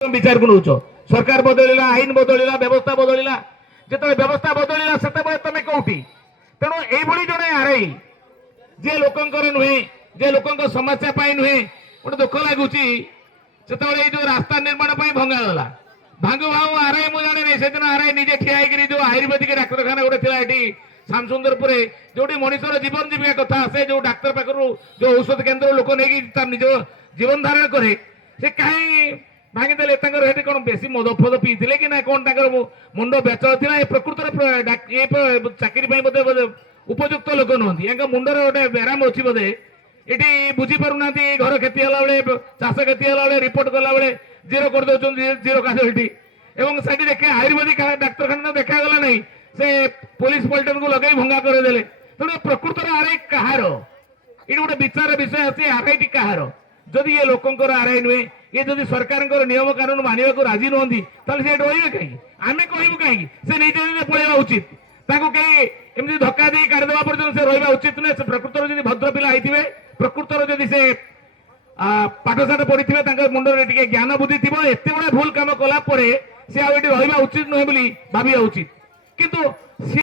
विचार को नौच सरकार बदलिला आईन बदलिला व्यवस्था बदलिला जो व्यवस्था बदलिला से तुम कौटी तेणु ये जड़े आरआई जे लोकंर नुहे जे लोक समस्या नुहे गोटे दुख लगुच से जो रास्ता निर्माण भंगागला भांगु भाव आरआई मुझे जानी से दिन आरआई निजे ठिया जो आयुर्वेदिक डाक्तखाना गोटे थी श्यामसुंदरपुर जो मनुष्यर जीवन जीविका कथा से जो डाक्तर पाखर जो औषध केन्द्र लोक नहीं निज जीवन धारण करे से कहीं भांगीदे कौन बेस मद फद पीते कि ना कौन मुंड बेचल थी प्रकृत चाकरी बोधे उपयुक्त लोक नुहति मुंडर गोटे व्यायाम अच्छी बोधे ये बुझीपार ना घर क्षति है चाष क्षति है रिपोर्ट कला बेले जीरो कर जीरो काजुआलिटी एवं से देखे आयुर्वेदिक डाक्तखाना देखागला नहीं से पुलिस पलटन को लगे भंगा करदे तेणु प्रकृत आरआई कहार ये गोटे विचार विषय अच्छे आरआई टी कहार जदि ये लोकंर आरआई नुहे ये जदि सरकार नियम कानून मानवा को राजी नुहति रे रे कहीं आम कहूँ कहीं से निजे निजे पलैया उचित कहीं एमती धक्का दी काढ़ीदेवा पर्यटन से रहा उचित नुहे प्रकृतर जब भद्र पिला होते प्रकृतर जदि से पाठशाठ पढ़ी मुंडे टे ज्ञान बुद्धि थी एत बड़ा भूल कम कलापर सी आ रहा उचित नुहे भाविया उचित किंतु